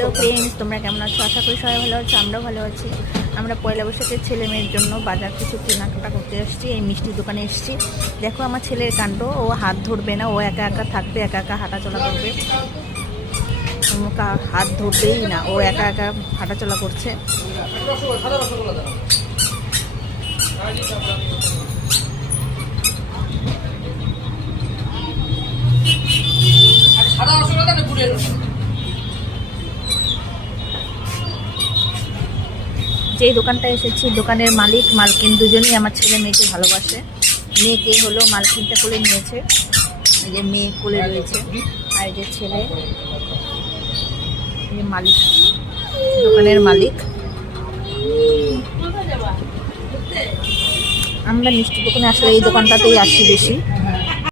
Hello friends, তোমরা কেমন আছো? আশা করি সবাই ভালো আছো, আমরাও ভালো আছি। আমরা পয়লা বৈশাখের ছেলে মেয়ের জন্য বাজার কিছু কেনাকাটা করতে এসেছি। এই মিষ্টির দোকানে এসেছি। দেখো আমার ছেলের কাণ্ড, ও হাত ধরবে না, ও একা একা থাকবে, একা একা হাঁটাচলা করবে। হাত ধরবেই না, ও একা একা হাঁটাচলা করছে। যেই দোকানটা এসেছি, দোকানের মালিক মালকিন দুজনেই আমার ছেলে মেয়েকে ভালোবাসে। মেয়েকে হলো মালকিনটা কোলে নিয়েছে, এই যে মেয়ে কোলে রয়েছে, আর এই যে ছেলে, এই যে মালিক, দোকানের মালিক। আমরা মিষ্টি দোকানে আসলে এই দোকানটাতেই আসি বেশি।